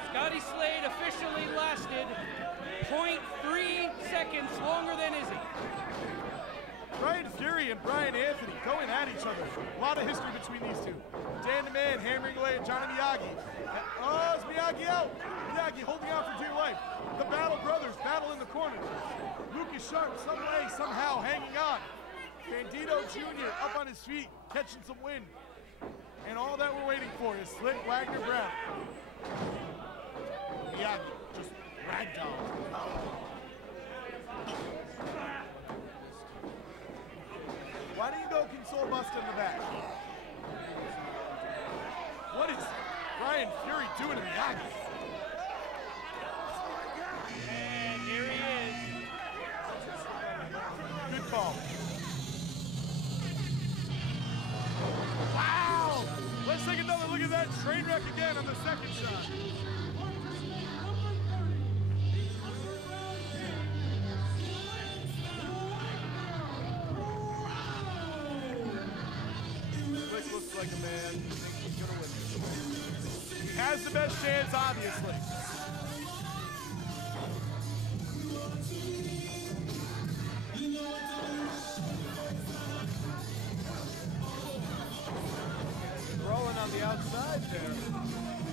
Scotty Slade officially lasted 0.3 seconds longer than Izzy. Brian Fury and Brian Anthony going at each other. A lot of history between these two. Dan the Man hammering away at Johnny Miyagi. Oh, is Miyagi out? Miyagi holding out for dear life. The Battle Brothers battle in the corner. Lucas Sharp some way, somehow hanging on. Bandito Jr. up on his feet, catching some wind. And all that we're waiting for is Slick Wagner Brown. Miyagi just ragdoll. Why do you go console Buster in the back? What is Brian Fury doing to Miyagi? And here he is. Good call. Wow! Let's take another look at that train wreck again on the second shot. Slick looks like a man who thinks he's gonna win this. He has the best chance, obviously. Rolling on the outside there.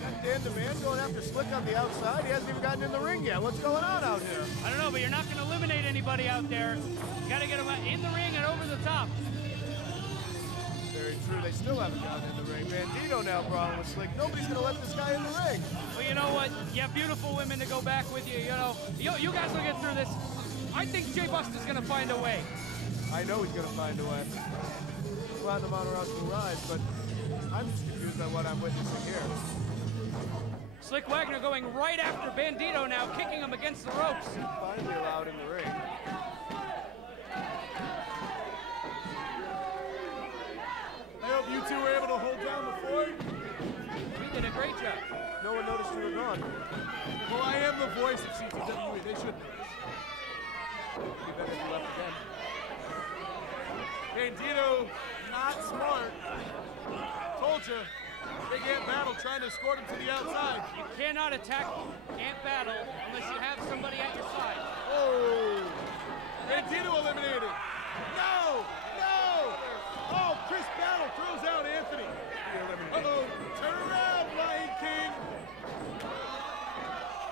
Got Dan the Man going after Slick on the outside. He hasn't even gotten in the ring yet. What's going on out here? I don't know, but you're not going to eliminate anybody out there. You got to get them in the ring and over the top. Very true. They still haven't gotten in the ring. Bandito now brawling with Slick. Nobody's going to let this guy in the ring. Well, you know what? You have beautiful women to go back with you, you know. You guys will get through this. I think Jay Buster's going to find a way. I know he's going to find a way. I'm glad the Monarchy will rise, but I'm just confused by what I'm witnessing here. Slick Wagner going right after Bandito now, kicking him against the ropes. Finally allowed in the ring. I hope you two were able to hold down the fort. We did a great job. No one noticed you were gone. Well, I am the voice of CTWE. They should notice. It'd be better if you left again. Bandito, not smart. Told you. Big Ant Battle trying to escort him to the outside. You cannot attack Ant Battle unless you have somebody at your side. Oh! Bandito eliminated. No! No! Oh, Chris Battle throws out Anthony. Uh-oh. Turn around, Lion King.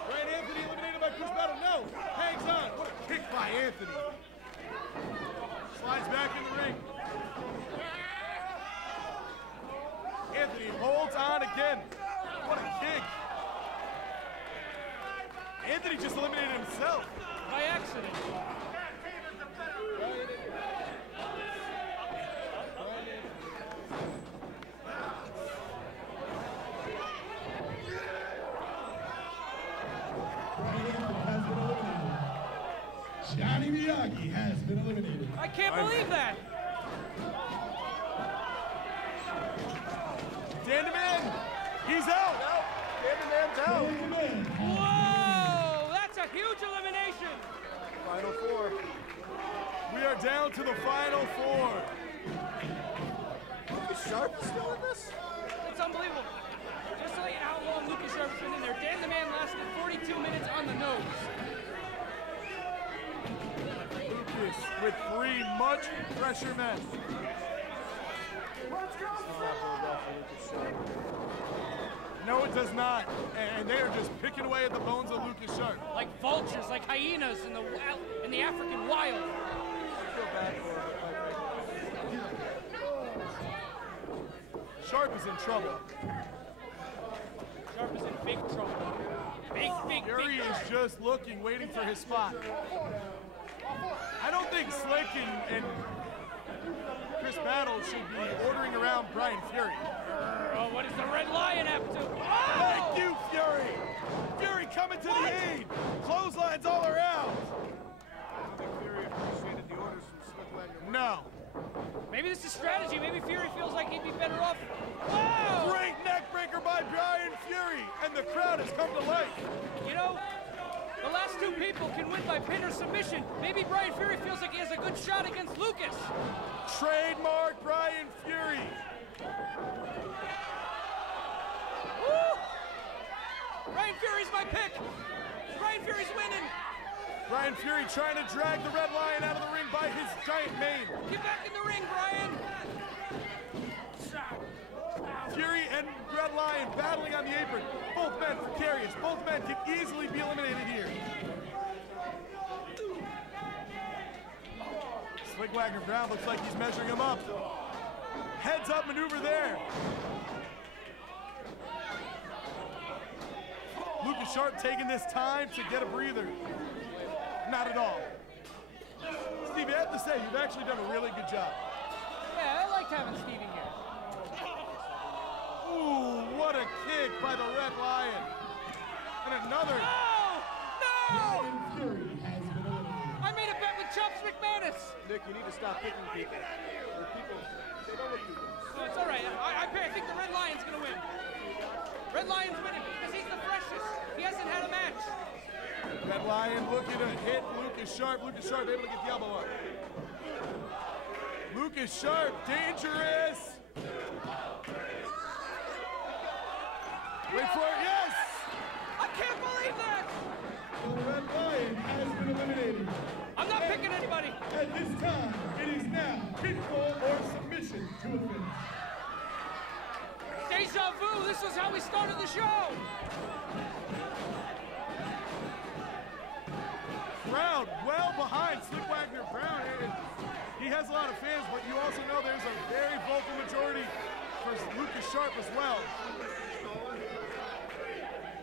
Right, Anthony eliminated by Chris Battle. No! Hangs on. What a kick by Anthony. Slides back in the ring. Anthony holds on again. What a kick. Anthony just eliminated himself. By accident. Johnny Miyagi has been eliminated. I can't believe that. Dandaman, he's out. Dandaman's out. Whoa, that's a huge elimination. Final four. We are down to the final four. Lucas Sharp is still in this? It's unbelievable. Just to tell you how long Lucas Sharp's been in there. Dan the Man lasted 42 minutes on the nose. Lucas with three much fresher men. No, it does not. And they are just picking away at the bones of Lucas Sharp. Like vultures, like hyenas in the African wild. I feel bad for him. Sharp is in trouble. Sharp is in big trouble. Big Fury is just looking, waiting for his spot. I don't think Slick and Chris Battle should be ordering around Brian Fury. Oh, what is the Red Lion up to? Oh! Thank you, Fury! Fury coming to the aid! Clotheslines all around! I think Fury appreciated the orders from Slick Wagner. No. Maybe this is strategy. Maybe Fury feels like he'd be better off. Whoa! Great neckbreaker by Brian Fury! And the crowd has come to life. You know, the last two people can win by pin or submission. Maybe Brian Fury feels like he has a good shot against Lucas. Trademark Brian Fury. Woo! Brian Fury's my pick. Brian Fury's winning. Brian Fury trying to drag the Red Lion out of the ring by his giant mane. Get back in the ring, Brian. Fury and Red Lion battling on the apron. Both men precarious. Both men can easily be eliminated here. Slick Wagner Brown looks like he's measuring him up. Heads up maneuver there. Lucas Sharp taking this time to get a breather. Not at all. Stevie, I have to say, you've actually done a really good job. Yeah, I liked having Stevie here. Ooh, what a kick by the Red Lion. And another. No! I made a bet with Chops McManus. Nick, you need to stop picking people. People, they don't look good. No, it's all right. I think the Red Lion's going to win. Red Lion's winning because he's the freshest. He hasn't had a match. Red Lion looking to hit Lucas Sharp. Lucas Sharp able to get the elbow up. Lucas Sharp, dangerous. Wait for it, yes! I can't believe that! The Red Lion has been eliminated. I'm not picking anybody. At this time, it is now pinfall or submission to a finish. Deja vu, this is how we started the show. Crowd well behind Slick Wagner Brown. He has a lot of fans, but you also know there's a very vocal majority for Lucas Sharp as well.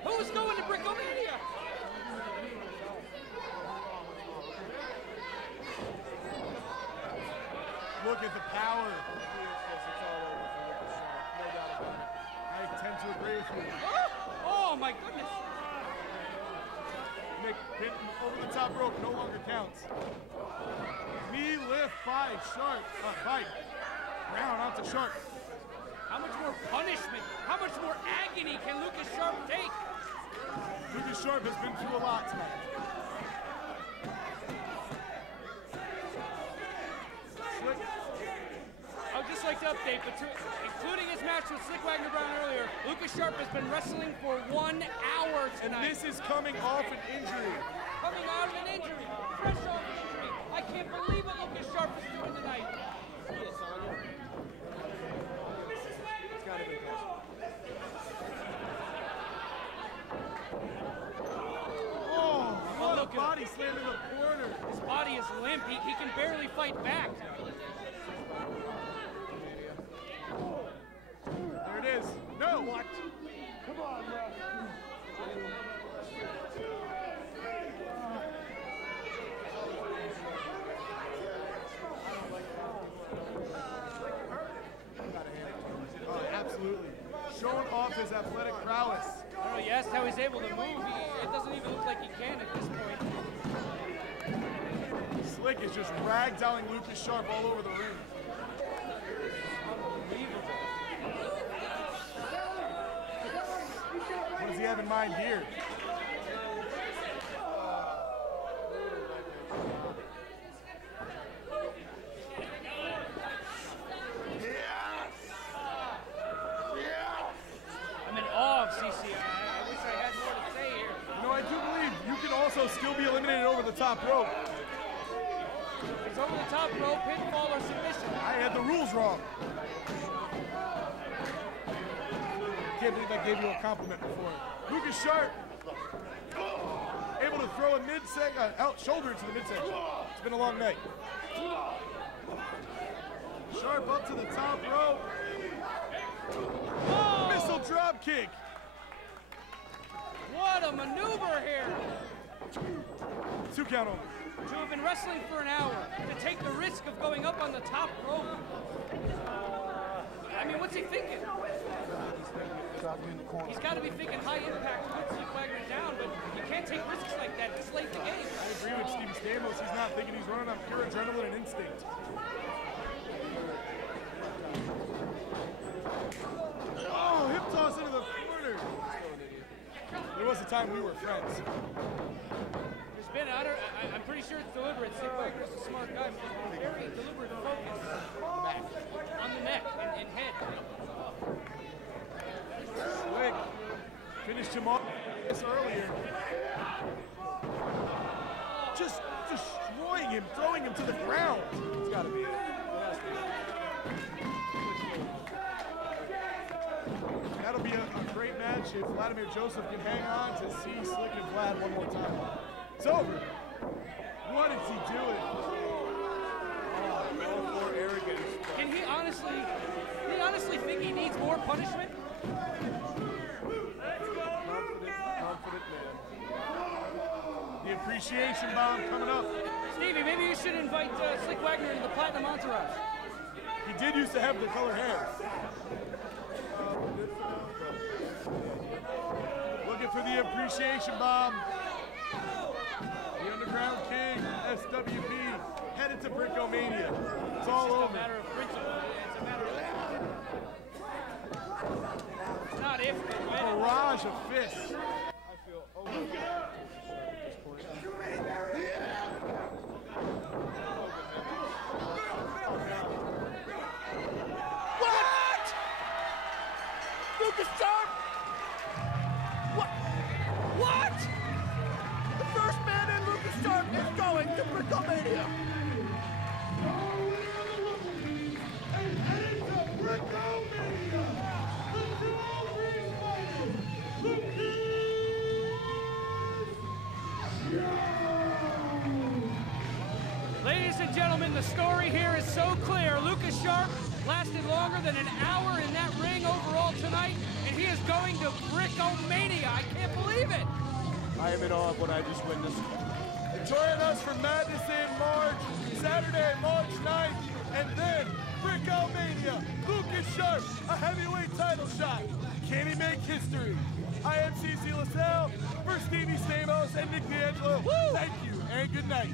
Who's going to Brickomania? Look at the power. I tend to agree with you. Oh my goodness. Nick, hit over the top rope no longer counts. Knee lift by Sharp. By Brown onto Sharp. How much more punishment, how much more agony can Lucas Sharp take? Lucas Sharp has been through a lot tonight. Slick. I would just like to update, but including his match with Slick Wagner Brown earlier, Lucas Sharp has been wrestling for 1 hour tonight. And this is coming off an injury. Coming out of an injury, fresh off an injury. I can't believe what Lucas Sharp is doing tonight. It's gotta be what a body slam in the corner. His body is limp. He can barely fight back. There it is. No. What? Come on, ref. Absolutely. Showing off his athletic prowess. I don't know, you asked how he's able to move. It doesn't even look like he can at this point. Slick is just ragdolling Lucas Sharp all over the ring. Unbelievable. What does he have in mind here? I'm in awe of CC. I wish I had more to say here. You know, I do believe you can also still be eliminated over the top rope. It's over the top rope, pinfall or submission. I had the rules wrong. Can't believe I gave you a compliment before. Lucas Sharp able to throw a shoulder to the midsection. It's been a long night. Sharp up to the top rope. Whoa! Missile drop kick. What a maneuver here. 2 count over. To have been wrestling for an hour, to take the risk of going up on the top rope. I mean, what's he thinking? He's got to be thinking high impact, put Slick Wagner down, but you can't take risks like that this late in the game. I agree with Stevie Stamos. He's not thinking, he's running on pure adrenaline and instinct. Oh, hip toss into the corner. There was a time we were friends. There's been, I'm pretty sure it's deliberate. Slick Wagner's a smart guy, but very deliberate focus on the neck and head. Slick finished him off earlier. Just destroying him, throwing him to the ground. It's got to be it. That'll be a great match if Vladimir Joseph can hang on to see Slick and Vlad one more time. It's over. What is he doing? More arrogance. Can he honestly think he needs more punishment? Confident man. The appreciation bomb coming up. Stevie, maybe you should invite Slick Wagner into the Platinum Entourage. He did used to have the colored hair. Looking for the appreciation bomb. The Underground King, SWP, headed to Brickomania. It's all over. It's a matter of principle. It's a matter of... It's not if, but when. Barrage of fists. I feel What? Lucas Sharp? What? The first man in Lucas Sharp is going to Brickomania. And heading to Brickomania, the New Green Fighters, Lucas gentlemen, the story here is so clear. Lucas Sharp lasted longer than an hour in that ring overall tonight, and he is going to Brickomania. I can't believe it. I am in awe of what I just witnessed. Join us for Madness in March, Saturday, March 9th, and then Brickomania. Lucas Sharp, a heavyweight title shot. Can he make history? I am CC LaSalle for Stevie Stamos and Nick D'Angelo. Woo! Thank you and good night.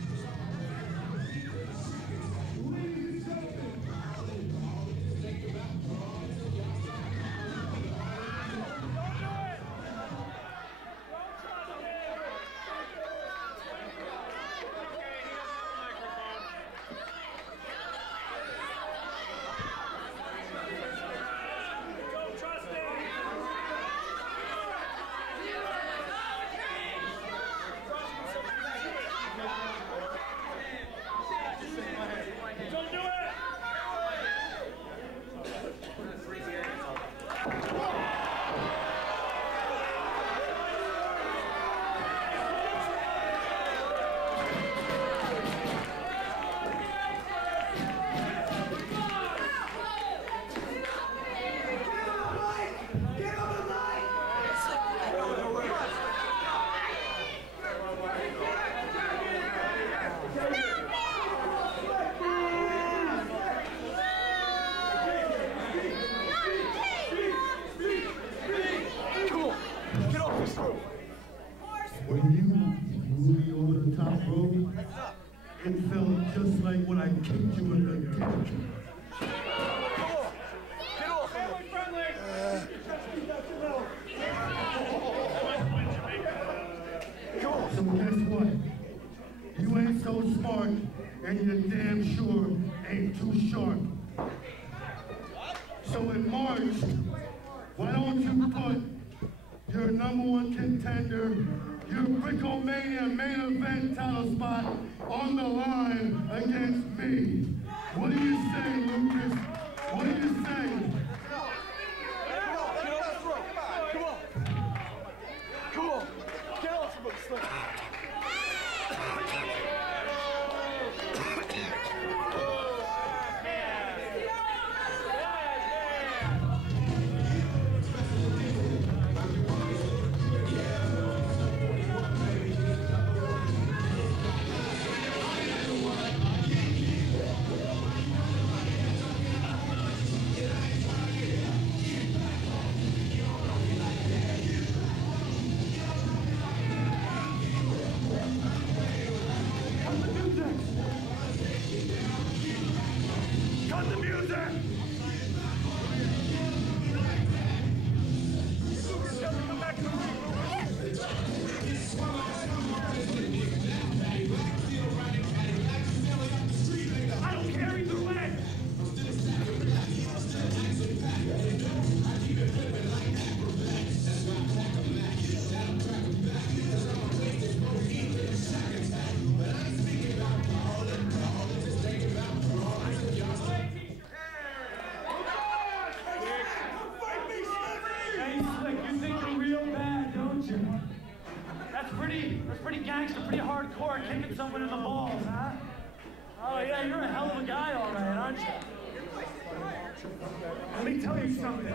When you moved me over the top rope, it felt just like when I kicked you in the dick. So guess what? You ain't so smart, and you damn sure ain't too sharp. So in March, why don't you put your #1 contender, your Brickomania main event title spot on the line against me? What do you say, Lucas? What do you say? Come on. Get off from the slip. That's pretty gangster, pretty hardcore, kicking someone in the balls, huh? Oh yeah, you're a hell of a guy, all right, aren't you? Let me tell you something.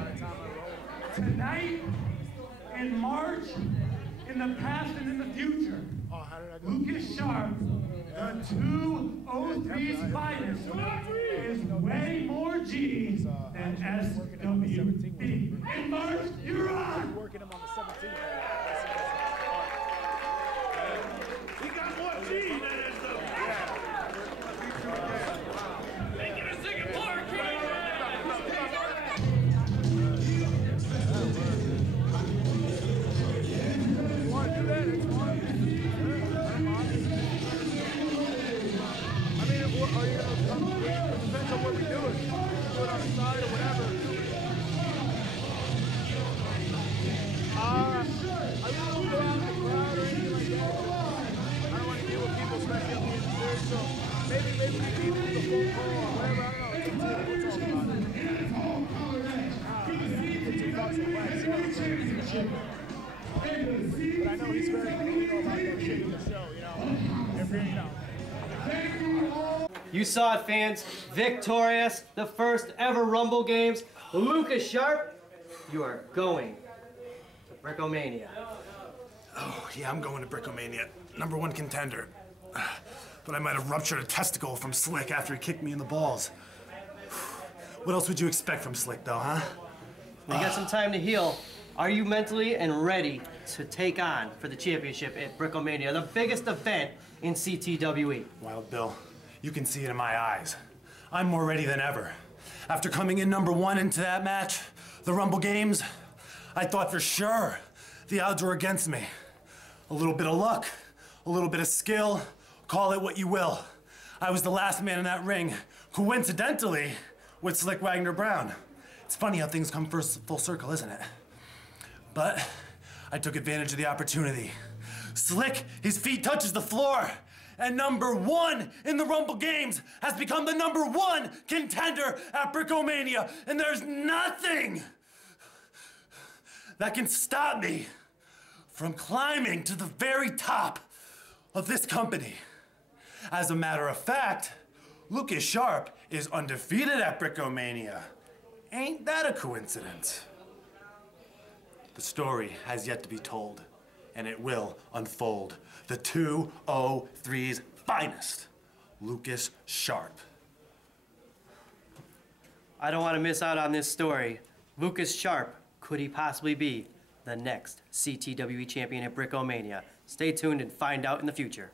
Tonight, in March, in the past and in the future, Lucas Sharp, the 203's finest, is way more G's than SWB. In March, you're on! Working him on the 17th. He got more G than SWB. Make it a Singapore, kid! You want to do that? It's fine. I mean, are you going to come? It depends on what we do. Do it on the side or whatever. I won't go out in the crowd or anything like that. I don't want to deal with people, especially on the inside. So maybe we can do the phone call or whatever. I don't know. But I know he's very cool about that shit in the show, you know. If you're, you know. You saw it, fans. Victorious, the first ever Rumble Games. Lucas Sharp, you are going to Brickomania. Oh, yeah, I'm going to Brickomania. #1 contender. But I might have ruptured a testicle from Slick after he kicked me in the balls. What else would you expect from Slick, though, huh? You got some time to heal. Are you mentally and ready to take on for the championship at Brickomania, the biggest event in CTWE? Wild Bill, you can see it in my eyes. I'm more ready than ever. After coming in #1 into that match, the Rumble Games, I thought for sure the odds were against me. A little bit of luck, a little bit of skill, call it what you will. I was the last man in that ring, coincidentally, with Slick Wagner Brown. It's funny how things come full circle, isn't it? But I took advantage of the opportunity. Slick, his feet touches the floor, and #1 in the Rumble Games has become the #1 contender at Brickomania, and there's nothing that can stop me from climbing to the very top of this company. As a matter of fact, Lucas Sharp is undefeated at Brickomania. Ain't that a coincidence? The story has yet to be told, and it will unfold. The 203's finest, Lucas Sharp. I don't want to miss out on this story. Lucas Sharp, could he possibly be the next CTWE champion at Brickomania? Stay tuned and find out in the future.